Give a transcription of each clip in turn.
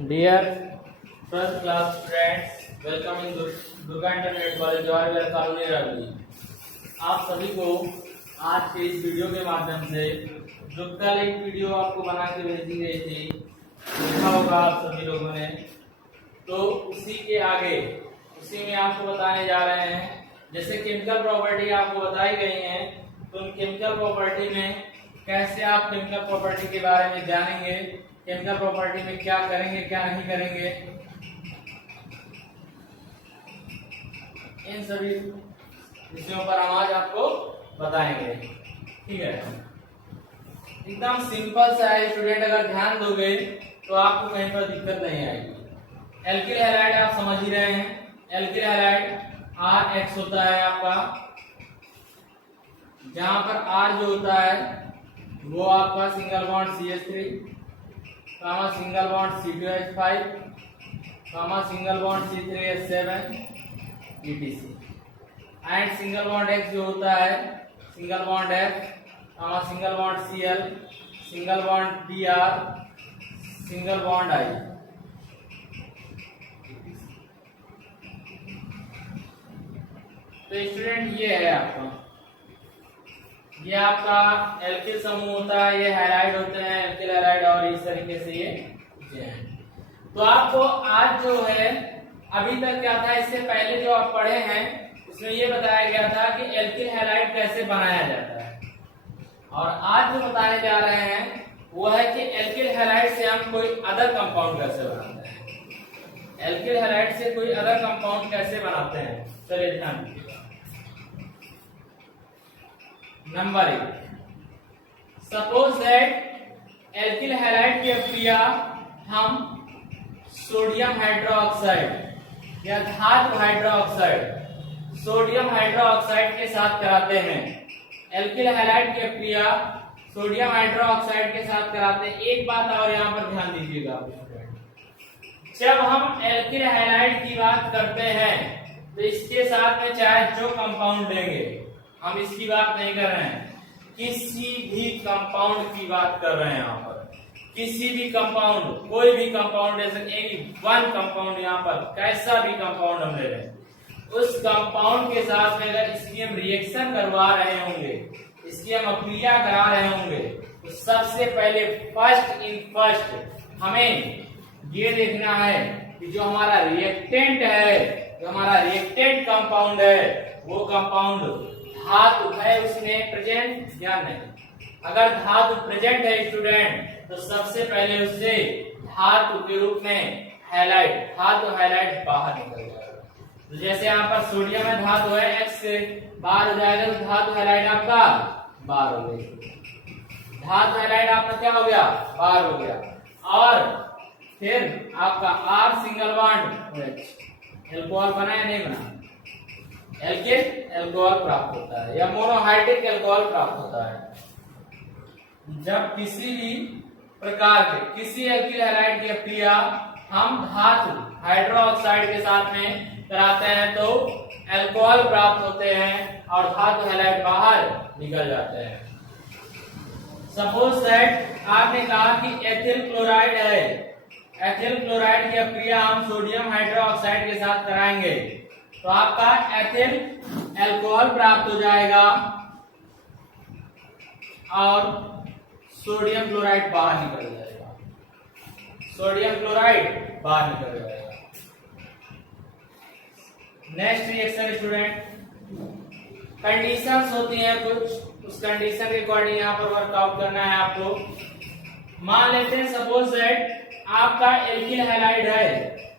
Dear first class students, welcome in Durga internet college Jawaharlal colony Ravli. आप सभी को आज के इस वीडियो के माध्यम से जो कल एक वीडियो आपको बना के भेजी गई थी, देखा होगा आप सभी लोगों ने, तो उसी के आगे उसी में आपको बताने जा रहे हैं। जैसे केमिकल प्रॉपर्टी आपको बताई गई हैं, तो उन केमिकल प्रॉपर्टी में कैसे आप केमिकल प्रॉपर्टी के बारे में जानेंगे, केमिकल प्रॉपर्टी में क्या करेंगे क्या नहीं करेंगे, इन सभी विषयों पर हम आज आपको बताएंगे। ठीक है, एकदम सिंपल सा है स्टूडेंट, अगर ध्यान दोगे तो आपको कहीं पर दिक्कत नहीं आएगी। एल्किल हैलाइड आप समझ ही रहे हैं, एल्किल हैलाइड RH होता है आपका, जहां पर R जो होता है वो आपका single bond CH3, single bond C2H5, single bond C3H7 etc। And single bond X जो होता है single bond F, single bond Cl, single bond Br, single bond I। तो स्टूडेंट ये है आपका, ये आपका एल्किल समूह होता है, ये हैलाइड होते हैं, एल्किल हैलाइड, और इस तरीके से ये हैं। तो आपको आज जो है, अभी तक क्या था, इससे पहले जो आप पढ़े हैं उसमें ये बताया गया था कि एल्किल हैलाइड कैसे बनाया जाता है, और आज जो बताने जा रहे हैं वो है कि एल्किल हैलाइड से हम कोई अदर कंपाउंड कैसे बनाते हैं। एल्किल हैलाइड से कोई अदर कंपाउंड कैसे बनाते हैं, चलिए ध्यान दीजिएगा। Number 1, suppose that alkyl halide की अभिक्रिया हम सोडियम हाइड्रोक्साइड या धातु हाइड्रोक्साइड सोडियम हाइड्रोक्साइड के साथ कराते हैं। एल्किल हैलाइड की अभिक्रिया सोडियम हाइड्रोक्साइड के साथ कराते हैं। एक बात और यहाँ पर ध्यान दीजिएगा, जब हम एल्किल हैलाइड की बात करते हैं तो इसके साथ में चाहे जो कंपाउंड लेंगे, हम इसकी बात नहीं कर रहे हैं, किसी भी कंपाउंड की बात कर रहे हैं। यहाँ पर किसी भी कंपाउंड, कोई भी कंपाउंड, जैसे एनी वन कंपाउंड, यहाँ पर कैसा भी कंपाउंड हम ले रहे हैं, उस कंपाउंड के साथ में अगर इसकी हम रिएक्शन करवा रहे होंगे, इसकी हम अभिक्रिया करा रहे होंगे, तो सबसे पहले फर्स्ट हमें ये देखना है कि जो हमारा रिएक्टेंट है, जो हमारा रिएक्टेंट कंपाउंड है, वो कंपाउंड धातु है उसमें प्रेजेंट या नहीं। अगर धातु प्रेजेंट है स्टूडेंट, तो सबसे पहले उससे धातु के रूप में हैलाइड, धातु हैलाइड बाहर निकल जाएगा। तो जैसे यहाँ पर सोडियम है, धातु है, X से बाहर हो जाएगा, तो धातु हैलाइड आपका बाहर हो गई, धातु हैलाइड आपका क्या हो गया, बाहर हो गया। और फिर आपका R single bond H, alcohol बना या नहीं बना, एल्किल एल्कोहल प्राप्त होता है या मोनोहाइड्रिक एल्कोहल प्राप्त होता है। जब किसी भी प्रकार के किसी एल्किल हैलाइड की अभिक्रिया हम धातु हाइड्रोक्साइड के साथ में कराते हैं तो एल्कोहल प्राप्त होते हैं और धातु हैलाइड बाहर निकल जाते हैं। सपोज दैट आपने कहा कि एथिल क्लोराइड है, एथिल क्लोराइड की अभिक्रिया हम सोडियम हाइड्रोक्साइड के साथ कराएंगे, तो आपका एथिल एल्कोहल प्राप्त हो जाएगा और सोडियम क्लोराइड बाहर निकल जाएगा, सोडियम क्लोराइड बाहर निकल जाएगा। नेक्स्ट रिएक्शन स्टूडेंट, कंडीशंस होती हैं कुछ, उस कंडीशन के अकॉर्डिंग यहाँ पर वर्कआउट करना है आपको। मान लेते हैं सपोज दैट आपका एल्किल हैलाइड है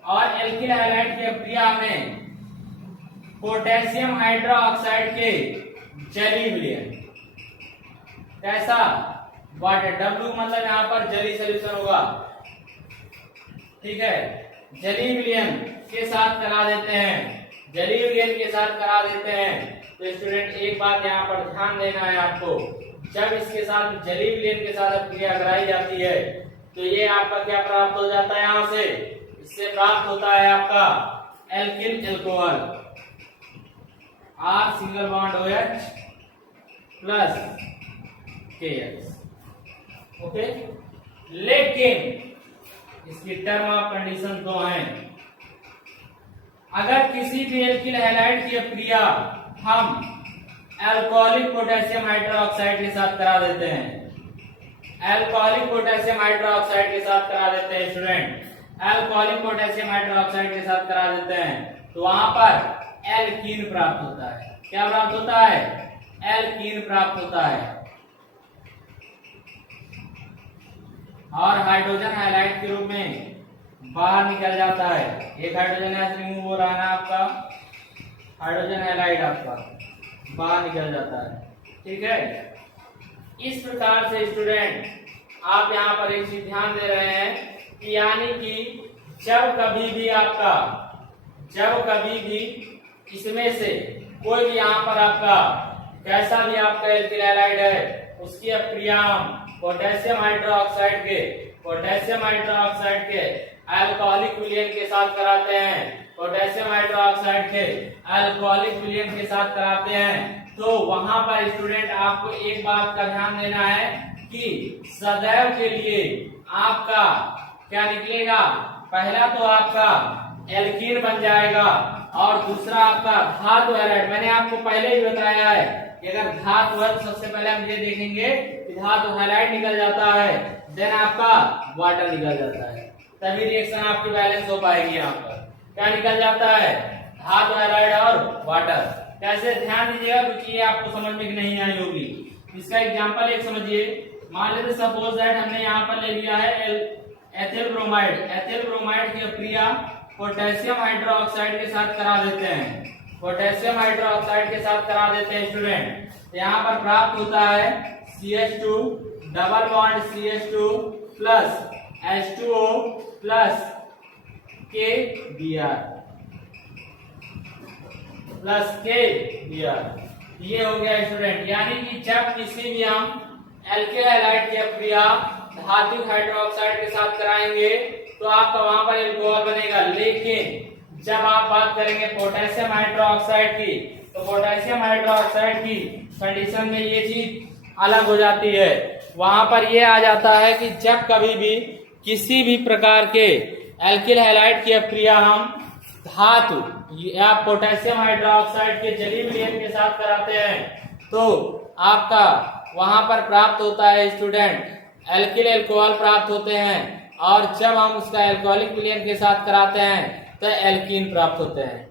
और एल्किल हैलाइड की अभिक्रिया में पोटेशियम हाइड्रोक्साइड के जली विलयन, कैसा, वाटर, W मतलब यहाँ पर जली सॉल्यूशन होगा, ठीक है, जली विलयन के साथ करा देते हैं, जली विलयन के साथ करा देते हैं। तो स्टूडेंट एक बात यहाँ पर ध्यान देना है आपको, जब इसके साथ जली विलयन के साथ अभिक्रिया कराई जाती है तो ये आपका क्या प्राप्त हो जाता है, यहाँ से इससे प्राप्त होता है आपका alkyl alcohol, R single bond OH plus KX, okay. लेकिन इसकी टर्म ऑफ कंडीशन दो हैं। अगर किसी भी एल्किल हैलाइड की अपक्रिया हम अल्कोहलिक पोटेशियम हाइड्रोक्साइड के साथ करा देते हैं, अल्कोहलिक पोटेशियम हाइड्रोक्साइड के साथ करा देते हैं स्टूडेंट, अल्कोहलिक पोटेशियम हाइड्रोक्साइड के साथ करा देते हैं, तो वहां पर एल्कीन प्राप्त होता है। क्या प्राप्त होता है? एल्कीन प्राप्त होता है। और हाइड्रोजन हैलाइड के रूप में बाहर निकल जाता है। एक हाइड्रोजन यहाँ से रिमूव हो रहा है ना, आपका हाइड्रोजन हैलाइड आपका बाहर निकल जाता है। ठीक है, इस प्रकार से स्टूडेंट आप यहाँ पर एक चीज ध्यान दे रहे हैं कि यानी कि जब कभी भी इसमें से कोई भी यहाँ पर आपका कैसा भी आपका एल्किल हैलाइड है, उसकी अपक्रिया पोटेशियम हाइड्रोक्साइड के अल्कोहलिक विलयन के साथ कराते हैं, पोटेशियम हाइड्रोक्साइड के अल्कोहलिक विलयन के साथ कराते हैं, तो वहां पर स्टूडेंट आपको एक बात का ध्यान देना है कि सदैव के लिए आपका क्या निकलेगा? पहला तो आपका एल्कीन बन जाएगा और दूसरा आपका धातु हैलाइड। मैंने आपको पहले ही बताया है कि अगर धातु है तो सबसे पहले हम ये देखेंगे कि धातु हैलाइड निकल जाता है, देन आपका वाटर निकल जाता है, तभी रिएक्शन आपकी बैलेंस हो पाएगी। यहाँ पर क्या निकल जाता है? धातु हैलाइड और वाटर। कैसे? ध्यान दीजिएगा क्योंकि ये आपको समझ में नहीं आई होगी। इसका एग्जांपल एक समझिए। मान लेते सपोज दैट हमने यहाँ पर ले लिया है एथिल ब्रोमाइड। एथिल ब्रोमाइड की अपक्रिया पोटेशियम हाइड्रोक्साइड के साथ करा देते हैं, पोटेशियम हाइड्रोक्साइड के साथ करा देते हैं स्टूडेंट। यहाँ पर प्राप्त होता है CH2 double bond CH2 plus H2O plus KBr plus KBr। ये हो गया स्टूडेंट। यानी कि जब किसी भी हम एल्किल हैलाइड की अपक्रिया धातु हाइड्रोक्साइड के साथ कराएंगे तो आपका वहां पर एल्कोहल बनेगा, लेकिन जब आप बात करेंगे पोटेशियम हाइड्रोक्साइड की, तो पोटेशियम हाइड्रोक्साइड की कंडीशन में ये चीज अलग हो जाती है। वहां पर ये आ जाता है कि जब कभी भी किसी भी प्रकार के एल्किल हैलाइड की अपक्रिया हम धातु या पोटेशियम हाइड्रोक्साइड के जलीय विलयन के साथ कराते हैं, तो आपका वहां पर प्राप्त होता है स्टूडेंट एल्किल एल्कोहल प्राप्त होते हैं, और जब हम उसका एल्कोहलिक विलयन के साथ कराते हैं तो एल्कीन प्राप्त होते हैं।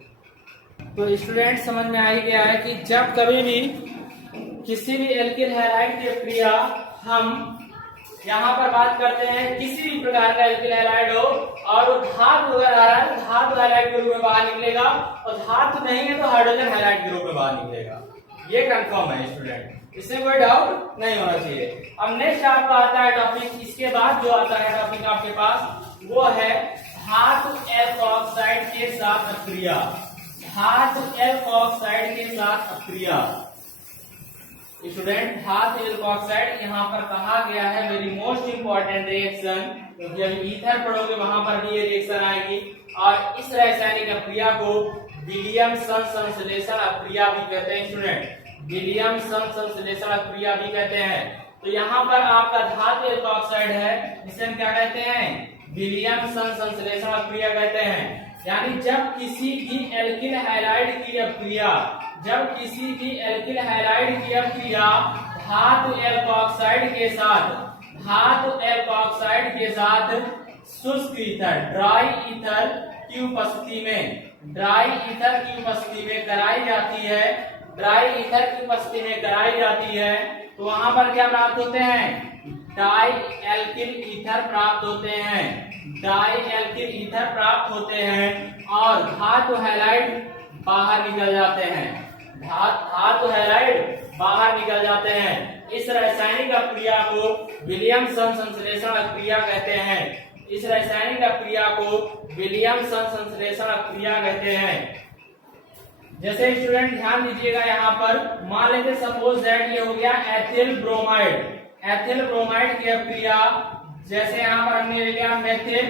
तो स्टूडेंट समझ में आ ही गया है कि जब कभी भी किसी भी एल्किल हैलाइड की अपक्रिया हम यहाँ पर बात करते हैं, किसी भी प्रकार का एल्किल हैलाइड हो और वो धातु हैलाइड के रूप में बाहर निकलेगा, और धातु नहीं है तो हाइड्रोजन हैलाइड के रूप में बाहर निकलेगा। ये कंफर्म है स्टूडेंट, इसमें कोई डाउट नहीं होना चाहिए। अब नेक्स्ट आपका आता है टॉपिक, इसके बाद जो आता है टॉपिक आपके पास वो है धातु एल्कोक्साइड के साथ अपक्रिया। धातु एल्कोक्साइड के साथ अपक्रिया स्टूडेंट, धातु एल्कोक्साइड यहाँ पर कहा गया है वेरी मोस्ट इंपॉर्टेंट रिएक्शन, क्योंकि अभी ईथर पढ़ोगे वहां पर भी ये रिएक्शन आएगी। और इस रासायनिक अपक्रिया को विलियमसन संश्लेषण अपक्रिया भी कहते हैं स्टूडेंट, विलियमसन संश्लेषण अपक्रिया भी कहते हैं। तो यहाँ पर आपका धातु एल्कोक्साइड है, जिसे हम क्या कहते हैं? विलियमसन संश्लेषण अपक्रिया कहते हैं। यानी जब किसी भी एल्किल हैलाइड की अपक्रिया धातु एल्कोक्साइड के साथ शुष्क ईथर ड्राई ईथर की उपस्थिति में कराई जाती है, तो वहां पर क्या प्राप्त होते हैं? डाई एल्किल ईथर प्राप्त होते हैं और धातु हैलाइड बाहर निकल जाते हैं। इस रासायनिक अपक्रिया को विलियमसन संश्लेषण अपक्रिया कहते हैं। जैसे स्टूडेंट ध्यान दीजिएगा, यहाँ पर मान लेते सपोज दैट ये हो गया एथिल ब्रोमाइड की अपक्रिया। जैसे यहाँ पर हमने ले लिया मेथिल,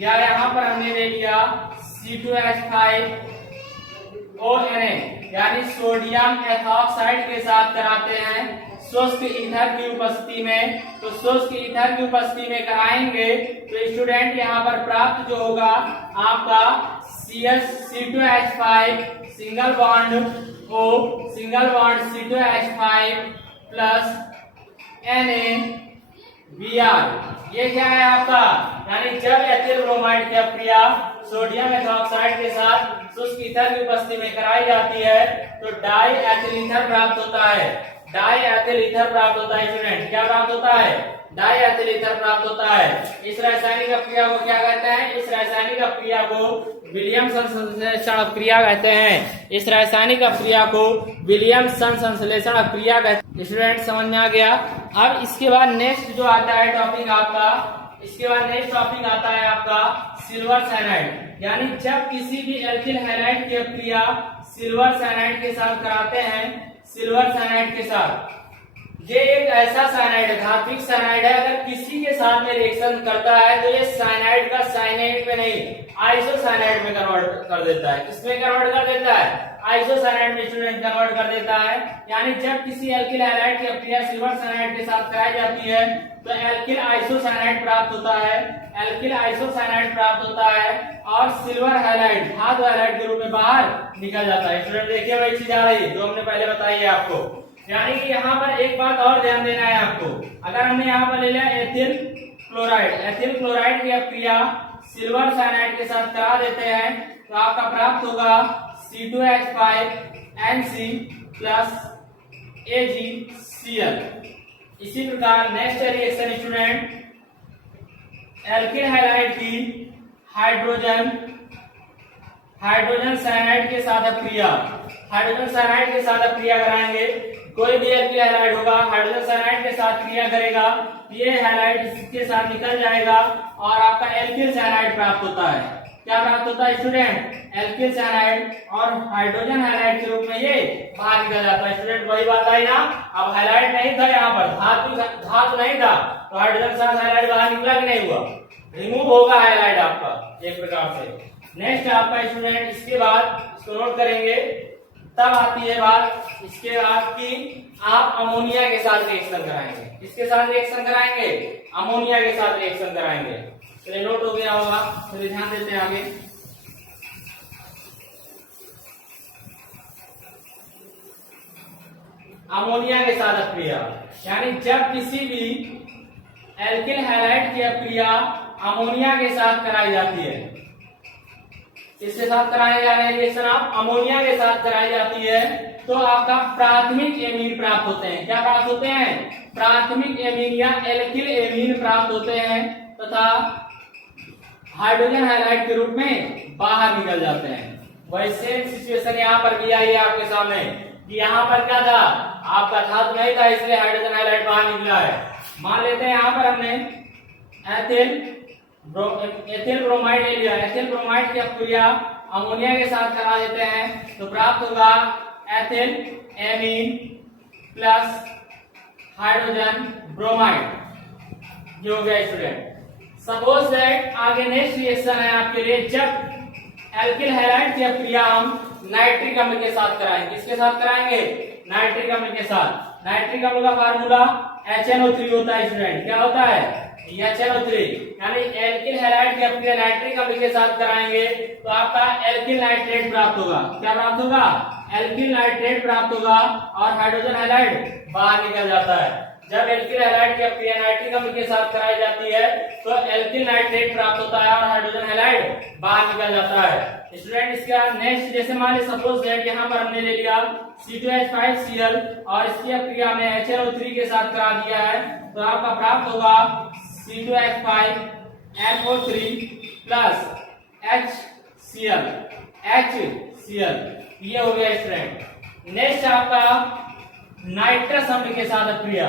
या यहाँ पर हमने ले लिया C2H5ONA, यानी सोडियम एथॉक्साइड के साथ कराते हैं। शुष्क ईथर की उपस्थिति में, तो शुष्क ईथर की उपस्थिति में कराएंगे तो स्टूडेंट यहाँ पर प्राप्त जो होगा आपका C2H5 single bond O single bond C2H5 plus NaBr। ये क्या है आपका, यानी जब एथिल ब्रोमाइड की अपक्रिया सोडियम मेथॉक्साइड के साथ शुष्क ईथर की उपस्थिति में कराई जाती है तो डाई एथिल ईथर प्राप्त होता है। डाई एथिल ईथर प्राप्त होता है स्टूडेंट, क्या प्राप्त होता है, डाई एथिल ईथर प्राप्त होता है। इस रासायनिक अपक्रिया को क्या कहते हैं, इस रासायनिक अपक्रिया को विलियमसन संश्लेषण अपक्रिया कहते हैं। इस रासायनिक अपक्रिया को विलियमसन संश्लेषण अपक्रिया कहते हैं। स्टूडेंट समझ में आ गया। अब इसके बाद नेक्स्ट जो आता है टॉपिक आपका, इसके बाद नेक्स्ट टॉपिक आता है आपका सिल्वर साइनाइड, यानी जब किसी भी एल्किल हैलाइड की अपक्रिया सिल्वर साइनाइड के साथ कराते हैं, सिल्वर साइनाइड के साथ, ये एक ऐसा साइनाइड है, धात्विक साइनाइड है, अगर किसी के साथ में रिएक्शन करता है तो ये साइनाइड का साइनाइड में नहीं आइसोसाइनाइड में कन्वर्ट कर देता है। किसमें कन्वर्ट कर देता है, आइसोसाइनाइड में स्टूडेंट कन्वर्ट कर देता है। यानी जब किसी एल्किल हैलाइड की अपक्रिया सिल्वर साइनाइड के साथ कराई जाती है तो एल्किल आइसोसाइनाइड प्राप्त होता है, एल्किल आइसोसाइनाइड प्राप्त होता है और सिल्वर हैलाइड धातु हैलाइड के रूप में बाहर निकल जाता है। स्टूडेंट देखिए वही चीज आ रही है जो हमने पहले बताई है आपको। यानी कि यहाँ पर एक बात और ध्यान देना है आपको, अगर हमने यहाँ पर ले लिया एथिल क्लोराइड, एथिल क्लोराइड की अपक्रिया सिल्वर साइनाइड के साथ करा देते हैं तो आपका प्राप्त होगा C2H5NC प्लस AgCl। इसी प्रकार next reaction student, alkyl halide की हाइड्रोजन साइनाइड के साथ अपक्रिया, हाइड्रोजन साइनाइड के साथ अपक्रिया कराएंगे। कोई भी एल्किल हैलाइड होगा हाइड्रोजन साइनाइड के साथ क्रिया करेगा, ये हैलाइड इसके साथ निकल जाएगा और आपका एल्किल साइनाइड प्राप्त होता है। क्या प्राप्त होता है स्टूडेंट, एल्किल साइनाइड, और हाइड्रोजन हैलाइड के रूप में ये बाहर निकल जाता है। स्टूडेंट वही बात आई ना, अब हैलाइड नहीं था यहाँ पर, धातु नहीं था तो हाइड्रोजन साथ हैलाइड बाहर निकला कि नहीं हुआ, रिमूव होगा हैलाइड आपका एक प्रकार से। नेक्स्ट आपका स्टूडेंट इसके बाद इसको नोट करेंगे, तब आती है बात इसके बाद कि आप अमोनिया के साथ रिएक्शन कराएंगे। किसके साथ रिएक्शन कराएंगे, अमोनिया के साथ रिएक्शन कराएंगे। चलिए नोट हो गया होगा, चलिए ध्यान देते हैं आगे। अमोनिया के साथ अपक्रिया, यानी जब किसी भी एल्किल हैलाइड की अपक्रिया अमोनिया के साथ कराई जाती है, किसके साथ कराए जा रहे हैं रिएक्शन, आप अमोनिया के साथ कराई जाती है तो आपका प्राथमिक एमीन प्राप्त होते हैं। क्या प्राप्त होते हैं, प्राथमिक एमीन या एल्किल एमीन प्राप्त होते हैं तथा हाइड्रोजन हैलाइड के रूप में बाहर निकल जाते हैं। वैसे सिचुएशन यहाँ पर भी आई है आपके सामने कि यहाँ पर क्या था, आपका धातु नहीं था इसलिए हाइड्रोजन हैलाइड बाहर निकला है। मान लेते हैं यहाँ पर हमने एथिल ब्रोमाइड ले लिया, एथिल ब्रोमाइड की अपक्रिया अमोनिया के साथ करा देते हैं तो प्राप्त होगा ethyl amine plus hydrogen bromide, जो हो गया स्टूडेंट। सपोज दैट आगे नेक्स्ट रिएक्शन है आपके लिए, जब एल्किल हैलाइड की अपक्रिया हम नाइट्रिक अम्ल के साथ कराएंगे। किसके साथ कराएंगे, नाइट्रिक अम्ल के साथ। नाइट्रिक अम्ल का फार्मूला HNO3 होता है स्टूडेंट, क्या होता है HNO3, यानी एल्किल हैलाइड की अपक्रिया नाइट्रिक अम्ल के साथ कराएंगे तो आपका एल्किल नाइट्रेट प्राप्त होगा। क्या प्राप्त होगा, एल्किल नाइट्रेट प्राप्त होगा और हाइड्रोजन हैलाइड बाहर निकल जाता है। जब एल्किल हैलाइड की अपक्रिया नाइट्रिक अम्ल के साथ कराई जाती है तो एल्किल नाइट्रेट प्राप्त होता है और हाइड्रोजन हैलाइड बाहर निकल जाता है। स्टूडेंट इसका नेक्स्ट, जैसे मान लीजिए सपोज दैट यहाँ पर हमने ले लिया C2H5Cl और इसकी अपक्रिया में HNO3 के साथ करा दिया है तो आपका प्राप्त होगा C2H5NO3 प्लस HCl, ये हो गया स्टूडेंट। नेक्स्ट आपका नाइट्रस अम्ल के साथ अपक्रिया,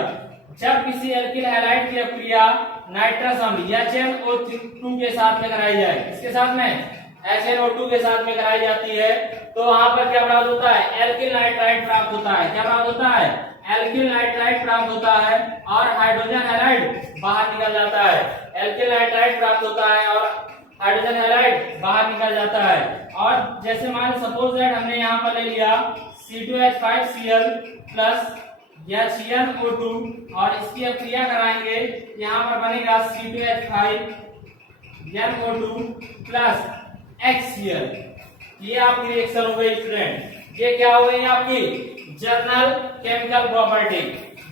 जब किसी एल्किल हैलाइड की अपक्रिया नाइट्रस अम्ल HNO2 के साथ में कराई जाए, किसके साथ में, HNO2 के साथ में कराई जाती है तो वहां पर क्या प्राप्त होता है, एल्किल नाइट्राइड प्राप्त होता है। क्या प्राप्त होता है, एल्किल नाइट्राइड प्राप्त होता है और हाइड्रोजन हैलाइड बाहर निकल जाता है। एल्किल नाइट्राइड प्राप्त होता है और हाइड्रोजन हैलाइड बाहर निकल जाता है। और जैसे मान सपोज दैट हमने यहाँ पर ले लिया C2H5Cl प्लस यह CnO2 और इसकी अक्रिया कराएंगे, यहाँ पर बनेगा C2H5NO2 प्लस HCl। ये आपकी रिएक्शन हो गई स्टूडेंट। ये क्या हो गई आपकी journal chemical property.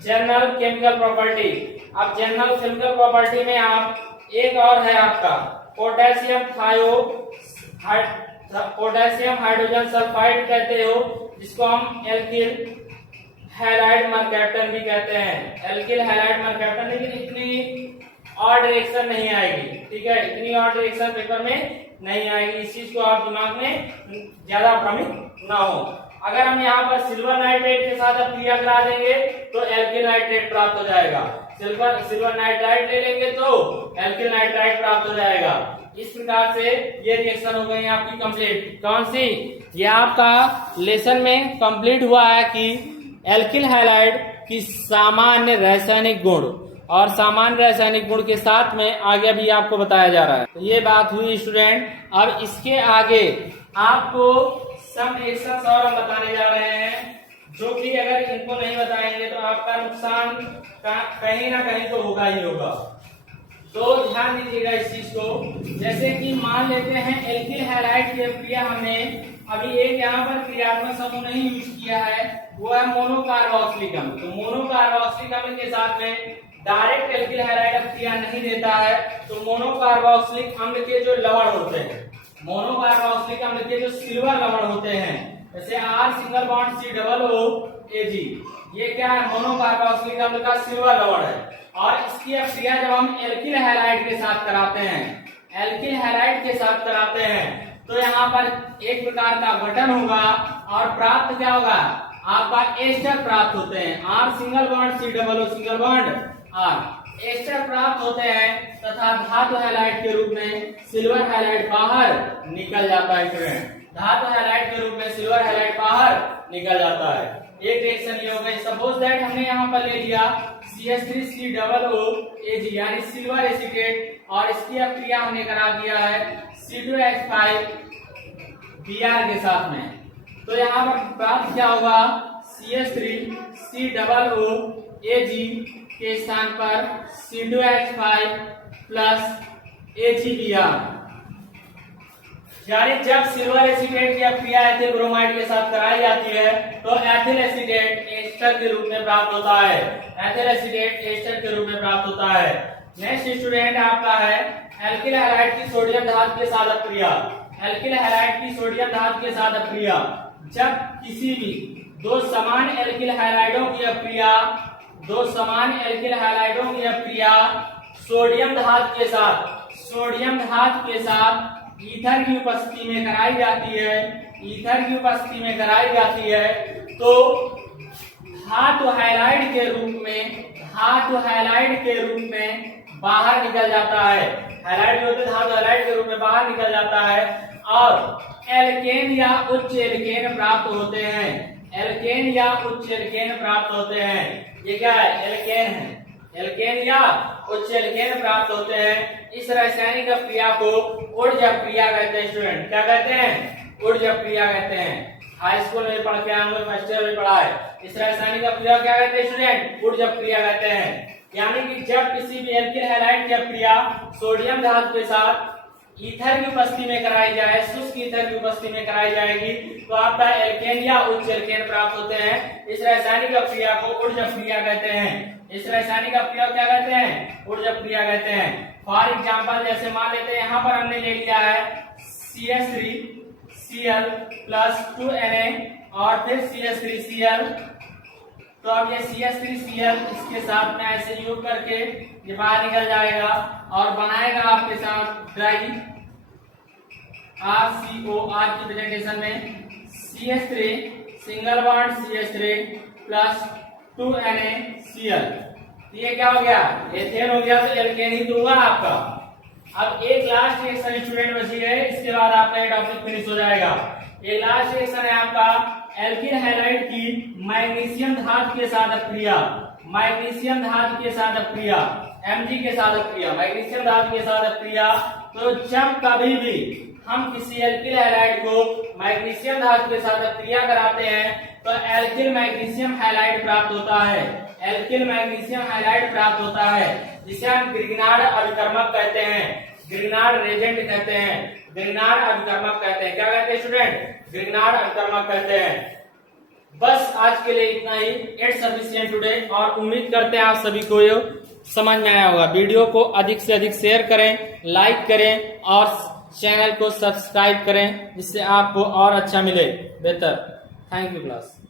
Journal chemical property. अब जर्नल केमिकल प्रॉपर्टी में आप एक और है आपका पोटेशियम हाइड्रोजन सल्फाइड कहते हो, जिसको हम एल्किल हैलाइड मर्कैप्टन भी कहते हैं। एल्किल हैलाइड मर्कैप्टन, लेकिन इतनी और डायरेक्शन नहीं आएगी, ठीक है, इतनी और डायरेक्शन पेपर में नहीं आएगी। इस चीज को आप दिमाग में ज्यादा भ्रमित ना हो। अगर हम यहाँ पर सिल्वर नाइट्रेट के साथ क्रिया करा देंगे तो एल्किल नाइट्रेट प्राप्त हो जाएगा। सिल्वर नाइट्राइट ले लेंगे तो एल्किल नाइट्राइट प्राप्त हो जाएगा। इस प्रकार से ये रिएक्शन हो गई आपकी कंप्लीट। कौन सी? ये आपका लेसन में कंप्लीट हुआ है कि एल्किल हैलाइड की सामान्य रासायनिक गुण और सामान्य रासायनिक गुण के साथ में आगे भी आपको बताया जा रहा है। तो ये बात हुई स्टूडेंट। अब इसके आगे आपको सम रिएक्शंस और हम बताने जा रहे हैं, जो कि अगर इनको नहीं बताएंगे तो आपका नुकसान कहीं ना कहीं तो होगा ही होगा। तो ध्यान दीजिएगा इस चीज को। जैसे कि मान लेते हैं एल्किल हैलाइड की क्रिया हमने अभी एक यहाँ पर क्रियात्मक समूह नहीं यूज किया है, वो है मोनोकार्बोक्सिलिक अम्ल। तो मोनोकार्बोक्सिलिक अम्ल के साथ में डायरेक्ट एल्किल हैलाइड क्रिया नहीं देता है, तो मोनोकार्बोक्सिलिक अम्ल के जो लवण होते हैं, मोनोकार्बोक्सिलिक अम्ल के जो सिल्वर लवण होते हैं, जैसे R सिंगल बॉन्ड COOAG, ये क्या है? मोनोकार्बोक्सिलिक अम्ल का सिल्वर लवण है। और इसकी क्रिया जब हम एल्किल हैलाइड के साथ कराते हैं, एल्किल हैलाइड के साथ कराते हैं, तो यहाँ पर एक प्रकार का गठन होगा और प्राप्त क्या होगा? आपका एस्टर प्राप्त होते हैं। R single bond COO single bond R ester प्राप्त होते हैं तथा धातु हैलाइड के रूप में सिल्वर हैलाइड बाहर निकल जाता है स्टूडेंट। धातु हैलाइड के रूप में सिल्वर हैलाइड बाहर निकल जाता है। एक रिएक्शन ये हो गई। सपोज दैट हमने यहाँ पर ले लिया CH3COOAG यानी सिल्वर एसीटेट, और इसकी क्रिया हमने करा दिया है C2H5 Br के साथ में। तो यहाँ पर प्राप्त क्या होगा? CH3COOAG के स्थान पर C2H5 प्लस AgBr। यानी जब सिल्वर एसीटेट की क्रिया एथिल ब्रोमाइड के साथ कराई जाती है तो एथिल एसीटेट एस्टर के रूप में प्राप्त होता है। एथिल एसीटेट एस्टर के रूप में प्राप्त होता है। नेक्स्ट स्टूडेंट आपका है एल्किल हैलाइड की सोडियम धातु के साथ क्रिया। एल्किल हैलाइड की सोडियम धातु के साथ क्रिया जब किसी भी दो समान एल्किल हैलाइडों की क्रिया सोडियम धातु के साथ ईथर की उपस्थिति में कराई जाती है, तो धातु हैलाइड के रूप में बाहर निकल जाता है। हैलाइड जो होते हैं धातु हैलाइड के रूप में बाहर निकल जाता है और एल्केन या उच्च एल्केन प्राप्त होते हैं। ये क्या है? एल्केन है। एल्केन या उच्च एल्केन प्राप्त होते हैं। इस रासायनिक क्रिया को ऊर्जा क्रिया कहते हैं स्टूडेंट। क्या कहते हैं? ऊर्जा क्रिया कहते हैं। हाई स्कूल में पढ़ के आए, फर्स्ट ईयर में पढ़ा है। इस रासायनिक क्रिया क्या कहते हैं स्टूडेंट? ऊर्जा क्रिया कहते हैं। यानी कि जब किसी भी एल्किल हैलाइड की क्रिया सोडियम धातु के साथ ईथर की उपस्थिति में कराई जाए, शुष्क ईथर की उपस्थिति में कराई जाएगी, तो आपका एल्केन या उच्च एल्केन प्राप्त होते हैं। इस रासायनिक क्रिया को ऊर्जा क्रिया कहते हैं। इस रासायनिक क्रिया क्या कहते हैं? ऊर्जा क्रिया कहते हैं। फॉर एग्जाम्पल जैसे मान लेते हैं यहाँ पर हमने ले लिया है CH3Cl प्लस 2Na और फिर CH3Cl। तो अब ये CH3Cl इसके साथ में ऐसे योग करके ये बाहर निकल जाएगा और बनाएगा आपके साथ ड्राई RCOR की प्रेजेंटेशन में CH3 single bond CH3 plus 2NaCl। ये क्या हो गया? एथेन हो गया। तो एल्केन ही तो हुआ आपका। अब एक लास्ट रिएक्शन स्टूडेंट बची है, इसके बाद आपका ये टॉपिक फिनिश हो जाएगा। ये लास्ट रिएक्शन है आपका एल्किल हैलाइड की मैग्नीशियम धातु के साथ क्रिया। मैग्नीशियम धातु के साथ क्रिया Mg के साथ क्रिया, मैग्नीशियम धातु के साथ क्रिया। तो जब कभी भी हम किसी एल्किल हैलाइड को मैग्नीशियम धातु के साथ क्रिया कराते हैं तो एल्किल मैग्नीशियम हैलाइड प्राप्त होता है। एल्किल मैग्नीशियम हैलाइड प्राप्त होता है जिसे हम ग्रिग्नार्ड अभिकर्मक कहते हैं, ग्रिग्नार्ड रेजेंट कहते हैं, ग्रिग्नार्ड अभिकर्मक कहते हैं। क्या कहते हैं स्टूडेंट? ग्रिग्नार्ड अभिकर्मक कहते हैं। बस आज के लिए इतना ही। It's sufficient today. और उम्मीद करते हैं आप सभी को ये समझ में आया होगा। वीडियो को अधिक से अधिक शेयर करें, लाइक करें और चैनल को सब्सक्राइब करें जिससे आपको और अच्छा मिले, बेहतर। Thank you class.